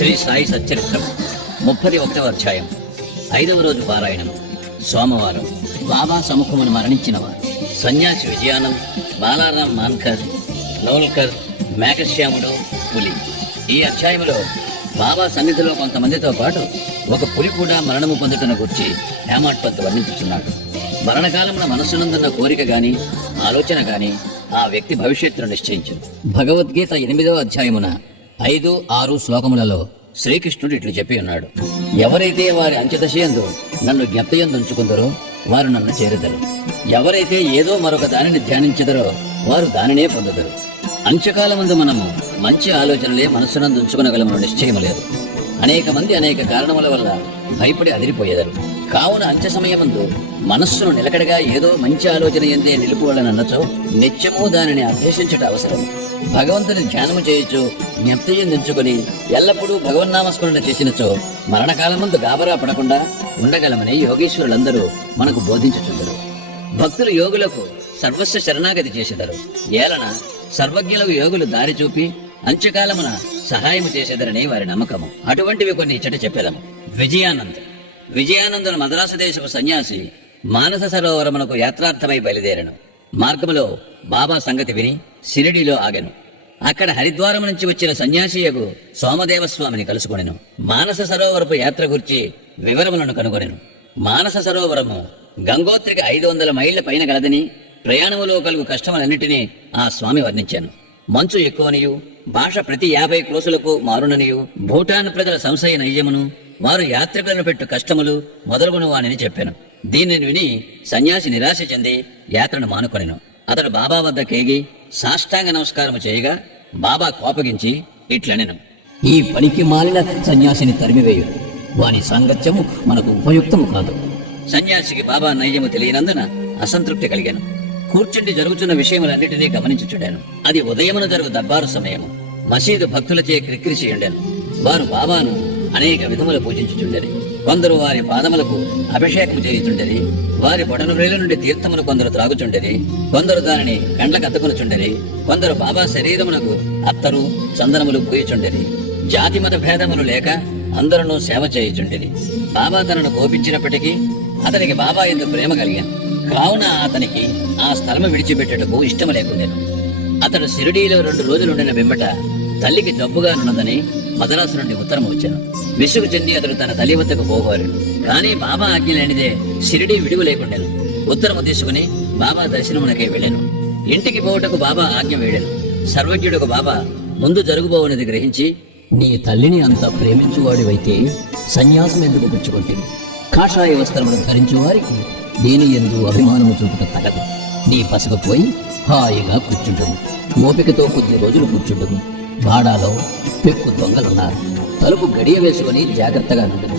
శ్రీ సాయి సచ్చరిత్రం 31వ అధ్యాయం 5వ రోజు పారాయణం. సోమవారం. బాబా సముఖమును మరణించినవారు సన్యాసి విజయానంద్, బాలారాం మాన్కర్, నోల్కర్, మేఘశ్యాముడు, పులి. ఈ అధ్యాయంలో బాబా సన్నిధిలో కొంతమందితో పాటు ఒక పులి కూడా మరణము పొందుటను గురించి హేమాడ్ పంత్ వర్ణించుతున్నాడు. మరణకాలమున మనస్సునందున్న కోరిక గాని ఆలోచన గాని ఆ వ్యక్తి భవిష్యత్తును నిశ్చయించును. భగవద్గీత 8వ అధ్యాయమున 5, 6 శ్లోకములలో శ్రీకృష్ణుడు ఇట్లు చెప్పి ఉన్నాడు: ఎవరైతే వారి అంత్యదశయందు నన్ను జ్ఞప్తియందు ఉంచుకుందరో వారు నన్ను చేరుదరు. ఎవరైతే ఏదో మరొక దానిని ధ్యానించదరో వారు దానినే పొందుదరు. అంత్యకాలమందు మనము మంచి ఆలోచనలే మనస్సునందు ఉంచుకునగలమని నిశ్చయం లేదు. అనేక మంది అనేక కారణముల వల్ల భయపడి అదిరిపోయేదరు. కావున అంత్య సమయమందు మనస్సును నిలకడగా ఏదో మంచి ఆలోచన ఎందే నిలుపుకోవాలనన్నచో నిత్యము దానిని అభ్యసించట అవసరం. భగవంతుని ధ్యానము చేయొచ్చు జ్ఞప్తిని నించుకొని ఎల్లప్పుడూ భగవన్నామస్మరణ చేసినచో మరణకాలమందు గాబరా పడకుండా ఉండగలమని యోగీశ్వరులందరూ మనకు బోధించుచుందరు. భక్తులు యోగులకు సర్వస్వ శరణాగతి చేసేదరు. ఏలన సర్వజ్ఞులకు యోగులు దారి చూపి అంత్యకాలమున సహాయము చేసేదరని వారి నమ్మకము. అటువంటివి కొన్ని ఇచ్చట చెప్పేదము. విజయానందును మద్రాసు దేశపు సన్యాసి మానస సరోవరమునకు యాత్రార్థమై బయలుదేరను. మార్గములో బాబా సంగతి విని షిరిడీలో ఆగెను. అక్కడ హరిద్వారం నుంచి వచ్చిన సన్యాసియగు సోమదేవస్వామిని కలుసుకొనెను. మానస సరోవరపు యాత్ర గురించి వివరములను కనుగొనెను. మానస సరోవరము గంగోత్రికి 500 మైళ్ల పైన గలదని, ప్రయాణములో కలుగు కష్టములన్నిటినీ ఆ స్వామి వర్ణించాను. మంచు ఎక్కువనియు, భాష ప్రతి 50 క్రోసులకు మారుననియు, భూటాన్ ప్రజల సంశయ నైజమును, వారు యాత్రికులను పెట్టు కష్టములు మొదలుగును వానిని చెప్పాను. దీనిని విని సన్యాసి నిరాశ చెంది యాత్రను మానుకొనెను. అతడు బాబా వద్ద కేగి సాష్టాంగ నమస్కారము చేయగా బాబా కోపగించి ఇట్లనెను: ఈ పనికి మాలిన సన్యాసిని తరిమివేయు. వాని సాంగత్యము మనకు ఉపయుక్తము కాదు. సన్యాసికి బాబా నైజము తెలియనందున అసంతృప్తి కలిగాను. కూర్చుండి జరుగుతున్న విషయములన్నిటినీ గమనించుచుండాను. అది ఉదయమున జరుగు దర్బారు సమయము. మసీదు భక్తులచే క్రిక్కిరిసి ఉండెను. వారు బాబాను అనేక విధములు పూజించుచుండెరి. కొందరు వారి పాదములకు అభిషేకము చేయుచుండెరి. వారి బొటనవేళ్ల నుండి తీర్థమును కొందరు త్రాగుచుండెరి. కొందరు దానిని కండ్లకు అద్దుకొనుచుండెరి. కొందరు బాబా శరీరమునకు అత్తరు చందనములు పూయుచుండెరి. జాతి మత భేదములు లేక అందరూ సేవ చేయుచుండెరి. బాబా తనను కోపించినప్పటికీ అతనికి బాబా ఎందుకు ప్రేమ కలిగాను. కావున అతనికి ఆ స్థలము విడిచిపెట్టుటకు ఇష్టము లేకుండెను. అతడు షిరిడీలో 2 రోజులుండిన వెంబట తల్లికి జబ్బుగా నున్నదని మద్రాసు నుండి ఉత్తరం వచ్చాను. విసుగు చెంది అతడు తన తల్లి వద్దకు పోగోరాడు. కానీ బాబా ఆజ్ఞ లేనిదే షిరిడీ విడుగు లేకుండాను. ఉత్తరము తీసుకుని బాబా దర్శనమునకై వెళ్ళాను. ఇంటికి పోవుటకు బాబా ఆజ్ఞ వేడాను. సర్వజ్ఞుడుకు బాబా ముందు జరుగుబోవనిది గ్రహించి, నీ తల్లిని అంత ప్రేమించువాడివైతే సన్యాసం ఎందుకు పుచ్చుకుంటే? కాషాయ వస్త్రమును ధరించు వారికి దేని యందు అభిమానము చూపుట తగదు. నీ పసకు పోయి హాయిగా కూర్చుంటుంది. మోపికతో కొద్ది రోజులు కూర్చుంటుంది. వాడాలో పెక్కు దొంగలున్నారు. తలుపు గడియ వేసుకుని జాగ్రత్తగా ఉండదు.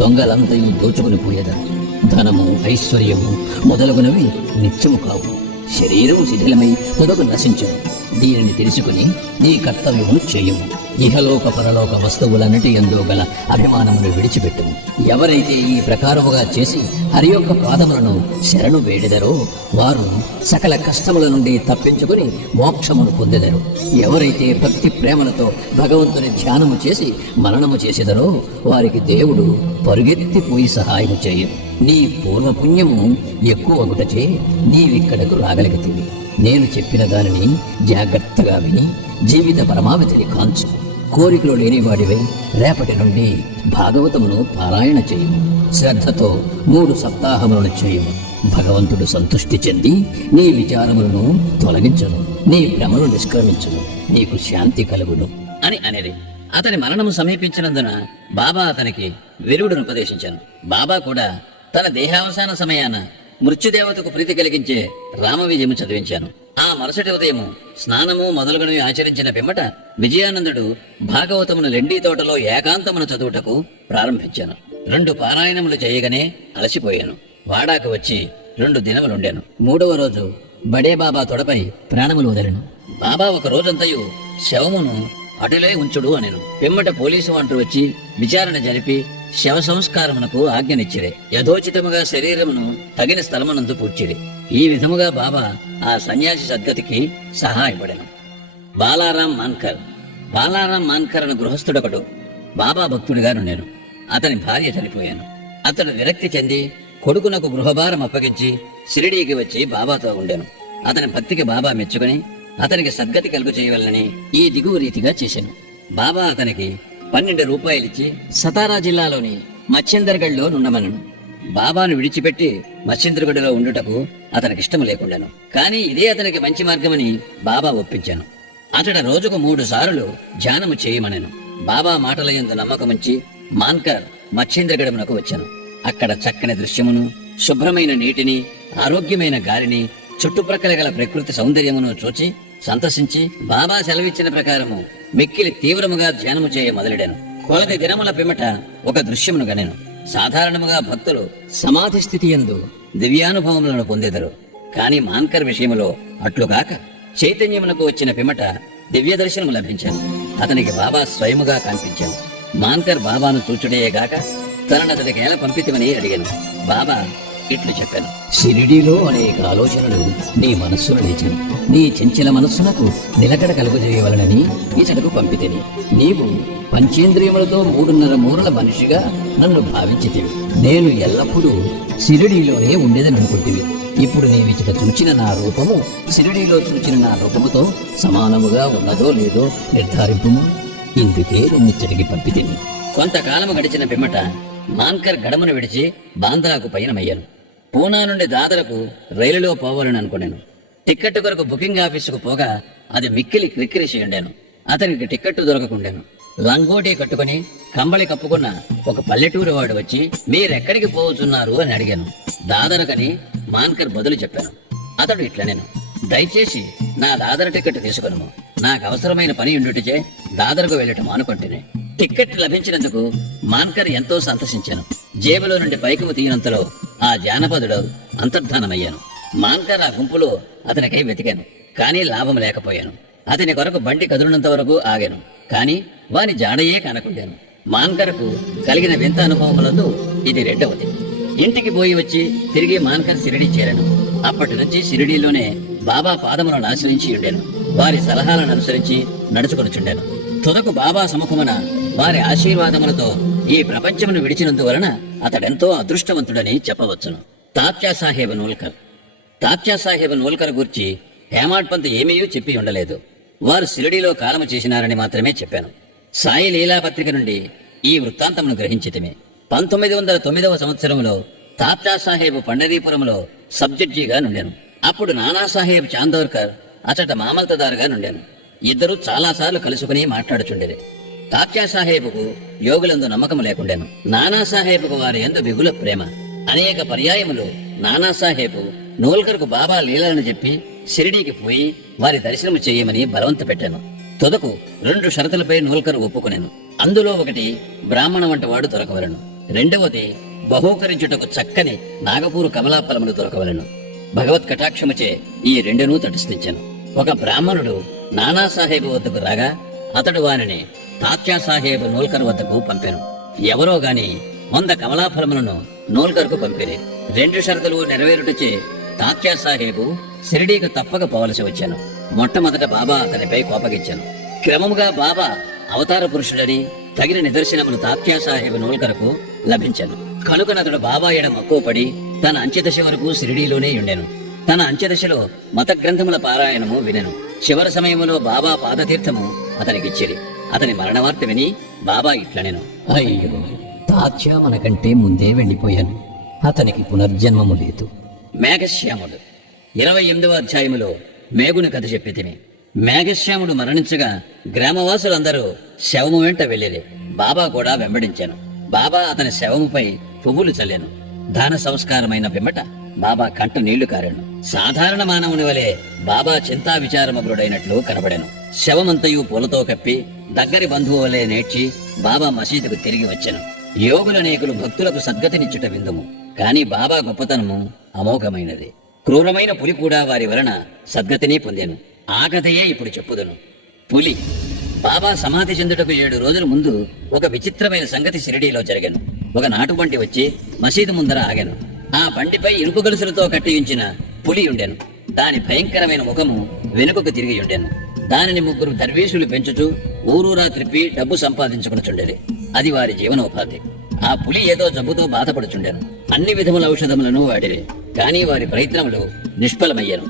దొంగలంతయు దోచుకుని పోయేదారు. ధనము, ఐశ్వర్యము మొదలగునవి నిత్యము కావు. శరీరము శిథిలమై తొదకు నశించను. దీనిని తెలుసుకుని నీ కర్తవ్యమును చేయము. ఇహలోక పరలోక వస్తువులన్నిటి యందు గల అభిమానమును విడిచిపెట్టుము. ఎవరైతే ఈ ప్రకారముగా చేసి హరి యొక్క పాదములను శరణు వేడెదరో వారు సకల కష్టముల నుండి తప్పించుకుని మోక్షమును పొందెదరు. ఎవరైతే భక్తి ప్రేమలతో భగవంతుని ధ్యానము చేసి మరణము చేసెదరో వారికి దేవుడు పరుగెత్తిపోయి సహాయము చేయను. నీ పూర్వపుణ్యము ఎక్కువగుటచే నీవిక్కడకు రాగలిగితివి. నేను చెప్పిన దానిని జాగ్రత్తగా విని జీవిత పరమావధిని కాంచు. కోరికలు లేనివాడివై రేపటి నుండి భాగవతమును పారాయణ చేయము. శ్రద్ధతో 3 సప్తాహములను చేయము. భగవంతుడు సంతుష్టి చెంది నీ విచారములను తొలగించును. నీ భ్రమను నిష్క్రమించును. నీకు శాంతి కలుగును అని అనేది. అతని మరణము సమీపించినందున బాబా అతనికి విరుగుడును ఉపదేశించాను. బాబా కూడా తన దేహావసాన సమయాన మృత్యుదేవతకు ప్రీతి కలిగించే రామవిజయము చదివించాను. ఆ మరుసటి ఉదయము స్నానము మొదలుగునవి ఆచరించిన పిమ్మట విజయానందుడు భాగవతమును లెండీ తోటలో ఏకాంతమును చదువుటకు ప్రారంభించాను. 2 పారాయణములు చేయగానే అలసిపోయాను. వాడాకు వచ్చి 2 దినములుండాను. 3వ రోజు బడే బాబా తొడపై ప్రాణములు వదలెను. బాబా ఒక రోజంతయు శవమును అటులే ఉంచుడు అనెను. పిమ్మట పోలీసు వాంటూ వచ్చి విచారణ జరిపి శవ సంస్కారమునకు ఆజ్ఞనిచ్చిరే. యథోచితముగా శరీరమును తగిన స్థలమునందు పూడ్చిరి. ఈ విధముగా బాబా ఆ సన్యాసి సద్గతికి సహాయపడెను. బాలారాం మాన్కర్ అను గృహస్థుడొకడు బాబా భక్తుడిగా నుండాను. అతని భార్య చనిపోయాను. అతడు విరక్తి చెంది కొడుకునకు గృహభారం అప్పగించి షిరిడీకి వచ్చి బాబాతో ఉండాను. అతని భక్తికి బాబా మెచ్చుకుని అతనికి సద్గతి కలుగు చేయవలనని ఈ దిగువ రీతిగా చేశాను. బాబా అతనికి 12 రూపాయలిచ్చి సతారా జిల్లాలోని మచ్చిందర్గఢ్లో నుండమనను. బాబాను విడిచిపెట్టి మచ్చింద్రగఢ్లో ఉండుటకు అతనికిష్టం లేకుండాను. కానీ ఇదే అతనికి మంచి మార్గమని బాబా ఒప్పించాను. అతడు రోజుకు 3 సార్లు ధ్యానము చేయమనెను. బాబా మాటలయందు నమ్మకముంచి మాన్కర్ మచ్చింద్రగఢమునకు వచ్చాను. అక్కడ చక్కని దృశ్యమును, శుభ్రమైన నీటిని, ఆరోగ్యమైన గాలిని, చుట్టుప్రక్కల గల ప్రకృతి సౌందర్యమును చూచి సంతసించి బాబా సెలవిచ్చిన ప్రకారము మిక్కిలి తీవ్రముగా ధ్యానము చేయ మొదలెడాను. కొలది దినముల పిమ్మట ఒక దృశ్యమును గనెను. సాధారణముగా భక్తులు సమాధి స్థితి యందు దివ్యానుభవములను పొందెదరు. కాని మాన్కర్ విషయములో అట్లుగాక చైతన్యమునకు వచ్చిన పిమ్మట దివ్య దర్శనము లభించాను. అతనికి బాబా స్వయముగా కనిపించాను. మాన్కర్ బాబాను చూచుడేగాక తననతడికి ఎలా పంపితమని అడిగాను. బాబా ఇట్లు చెప్పాను: షిరిడీలో అనేక ఆలోచనలు నీ మనస్సును లేచాను. నీ చంచల మనస్సునకు నిలకడ కలుగజేయవలనని ఇతడుకు పంపితిని. నీవు పంచేంద్రియములతో 3.5 మూరల మనిషిగా నన్ను భావించితివి. నేను ఎల్లప్పుడూ షిరిడీలోనే ఉండేదననుకుంటివి. ఇప్పుడు నీవిచట చూచిన నా రూపము షిరిడీలో చూచిన నా రూపముతో సమానముగా ఉన్నదో లేదో నిర్ధారింపుము. ఇందుకే నిన్నిచ్చటికి పంపితిని. కొంతకాలము గడిచిన పిమ్మట మాన్కర్ గడమును విడిచి బాంద్రాకు పయనమయ్యాను. పూనా నుండి దాదరకు రైలులో పోవాలని అనుకున్నాను. టిక్కెట్ కొరకు బుకింగ్ ఆఫీసుకు పోగా అది మిక్కిలి క్రిక్కిరిసి ఉండాను. అతనికి టిక్కెట్ దొరకకుండాను. లంగోటీ కట్టుకుని కంబళి కప్పుకున్న ఒక పల్లెటూరు వాడు వచ్చి మీరెక్కడికి పోతున్నారు అని అడిగాను. దాదరకని మాన్కర్ బదులు చెప్పాను. అతడు ఇట్లనేను: దయచేసి నా దాదర టిక్కెట్ తీసుకును. నాకు అవసరమైన పని ఉండుటచే దాదరకు వెళ్ళటం అనుకుంటేనే. టిక్కెట్ లభించినందుకు మాన్కర్ ఎంతో సంతసించాను. జేబులో నుండి పైకము తీయనంతలో ఆ జానపదుడు అంతర్ధానమయ్యాను. మాన్కర్ ఆ గుంపులో అతనికై వెతికాను, కానీ లాభం లేకపోయాను. అతని కొరకు బండి కదులునంత వరకు ఆగాను, కానీ వాని జాడయే కనకుండాను. మాన్కర్కు కలిగిన వింత అనుభవములందు ఇది రెండవది. ఇంటికి పోయి వచ్చి తిరిగి మాన్కర్ షిరిడీ చేరాను. అప్పటి నుంచి షిరిడీలోనే బాబా పాదములను ఆశ్రయించి ఉండేను. వారి సలహాలను అనుసరించి నడుచుకొనుచుండాను. తుదకు బాబా సముఖమున వారి ఆశీర్వాదములతో ఈ ప్రపంచమును విడిచినందువలన అతడెంతో అదృష్టవంతుడని చెప్పవచ్చును. తాత్యా సాహెబ్ నోల్కర్ గూర్చి హేమాడ్ పంత్ ఏమీ చెప్పి ఉండలేదు. వారు షిరిడీలో కాలము చేసినారని మాత్రమే చెప్పాను. సాయి లీలా పత్రిక నుండి ఈ వృత్తాంతమును గ్రహించితిమి. 1909వ సంవత్సరంలో తాత్యా సాహెబ్ పండరీపురంలో సబ్జడ్జిగా నుండాను. అప్పుడు నానాసాహెబ్ చాందోర్కర్ అచట మామల్తదారుగా నుండాను. ఇద్దరు చాలాసార్లు కలుసుకుని మాట్లాడుచుండేది. తాత్యా సాహెబుకు యోగులందు నమ్మకము లేకుండాను. నానాసాహెబుకు వారి యందు బిగుల ప్రేమ. అనేక పర్యాయములు నానాసాహెబు నోల్కర్కు బాబా లీలలను చెప్పి షిరిడీకి పోయి వారి దర్శనము చేయమని బలవంత పెట్టాను. తుదకు 2 షరతులపై నోల్కర్ ఒప్పుకొనెను. అందులో ఒకటి బ్రాహ్మణ వంట వాడు దొరకవలను, రెండవది బహూకరించుటకు చక్కని నాగపూరు కమలాఫలములు దొరకవలను. భగవత్ కటాక్షముచే ఈ 2ను తటస్థించాను. ఒక బ్రాహ్మణుడు నానాసాహెబు వద్దకు రాగా అతడు వారిని తాత్యా సాహెబ్ నోల్కర్ వద్దకు పంపాను. ఎవరో గాని 100 కమలాఫలములను నోల్కర్కు పంపిరి. 2 షరతులు నెరవేరుటచే తాత్యా సాహెబు షిరిడీకి తప్పక పోవలసి వచ్చాను. మొట్టమొదట బాబా అతనిపై కోపగించాను. క్రమముగా బాబా అవతార పురుషుడని తగిన నిదర్శనములు తాత్యా సాహెబ్ నోల్కర్కు లభించాను. కనుకనతడు బాబా ఎడ మక్కువపడి తన అంత్యదశ వరకు షిరిడీలోనే ఉండెను. తన అంత్యదశలో మత గ్రంథముల పారాయణము వినెను. చివరి సమయములో బాబా పాదతీర్థము అతనికిచ్చిరి. అతని మరణవార్త విని బాబా ఇట్లనెను: అయ్యో, తాత్యా మనకంటే ముందే వెళ్లిపోయాను. అతనికి పునర్జన్మము లేదు. మేఘశ్యాముడు 28వ అధ్యాయములో మేఘుని కథ చెప్పితిని. మేఘశ్యాముడు మరణించగా గ్రామవాసులందరూ శవము వెంట వెళ్ళిరి. బాబా కూడా వెంబడించాను. బాబా అతని శవముపై పువ్వులు చల్లాను. దాన సంస్కారమైన పిమ్మట బాబా కంట నీళ్లు కారాను. సాధారణ మానవుని వలె బాబా చింతా విచారమగ్రుడైనట్లు కనబడాను. శవమంతయు పూలతో కప్పి దగ్గరి బంధువు వలె నేర్చి బాబా మసీదుకు తిరిగి వచ్చాను. యోగులనేకులు భక్తులకు సద్గతినిచ్చుట విందుము. కాని బాబా గొప్పతనము అమోఘమైనది. క్రూరమైన పులి కూడా వారి వలన సద్గతిని పొందాను. ఆ కథయే ఇప్పుడు చెప్పుదును. పులి. బాబా సమాధి చెందుటకు 7 రోజుల ముందు ఒక విచిత్రమైన సంగతి షిరిడీలో జరిగాను. ఒక నాటు బండి వచ్చి మసీదు ముందర ఆగాను. ఆ బండిపై ఇనుప గొలుసులతో కట్టించిన పులి ఉండెను. దాని భయంకరమైన ముఖము వెనుకకు తిరిగి ఉండెను. దానిని 3 దర్వేషులు పెంచుచూ ఊరూరా త్రిప్పి డబ్బు సంపాదించుకునిచుండేది. అది వారి జీవనోపాధి. ఆ పులి ఏదో జబ్బుతో బాధపడుచుండెను. అన్ని విధముల ఔషధములను వాడిరి, కానీ వారి ప్రయత్నములు నిష్ఫలమయ్యాను.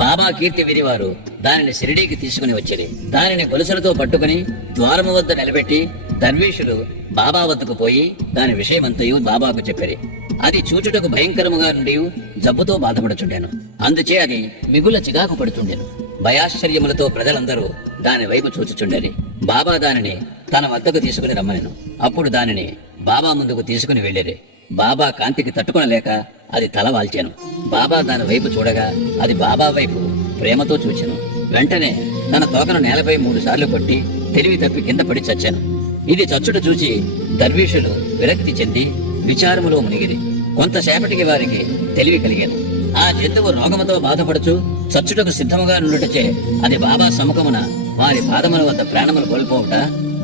బాబా కీర్తి విని వారు దానిని షిరిడీకి తీసుకుని వచ్చిరి. దానిని గొలుసులతో పట్టుకుని ద్వారము వద్ద నిలబెట్టి దర్వీషులు బాబా వద్దకు పోయి దాని విషయమంతయు బాబాకు చెప్పిరి. అది చూచుటకు భయంకరముగా నుండి జబ్బుతో బాధపడుచుండెను. అందుచే అది మిగుల చికాకు పడుచుండెను. భయాశ్చర్యములతో ప్రజలందరూ దాని వైపు చూచుచుండేది. బాబా దానిని తన వద్దకు తీసుకుని రమ్మనెను. అప్పుడు దానిని బాబా ముందుకు తీసుకుని వెళ్ళిరి. బాబా కాంతికి తట్టుకొనలేక అది తల వాల్చెను. బాబా దాని వైపు చూడగా అది బాబా వైపు ప్రేమతో చూచెను. వెంటనే తన తోకను నేలపై 3 సార్లు కొట్టి తెలివి తప్పి కింద పడి చచ్చాను. ఇది చచ్చుట చూచి దర్వీషులు విరక్తి చెంది విచారములో మునిగిరి. కొంతసేపటికి వారికి తెలివి కలిగాను. ఆ జంతువు రోగముతో బాధపడుచు చచ్చుటకు సిద్ధముగా నుండుటచే అది బాబా సముఖమున వారి పాదముల వద్ద ప్రాణములు కోల్పోవుట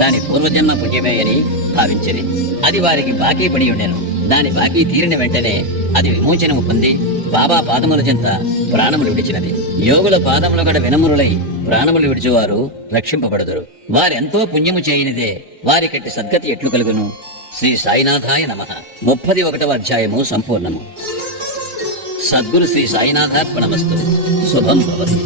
దాని పూర్వజన్మ పుణ్యమే అని భావించిరి. అది వారికి బాకీ పడి ఉండెను. దాని బాకీ తీరిన వెంటనే అది విమోచనము పొంది బాబా పాదముల చెంత ప్రాణములు విడిచినది. యోగుల పాదముల గడ వినమ్రులై ప్రాణములు విడిచువారు రక్షింపబడుదురు. వారెంతో పుణ్యము చేయనిదే వారికట్టి సద్గతి ఎట్లు కలుగును. శ్రీ సాయినాథాయ నమః. 31వ అధ్యాయము సంపూర్ణము. సద్గురు శ్రీ సాయినాథార్పణమస్తు. శుభం భవతు.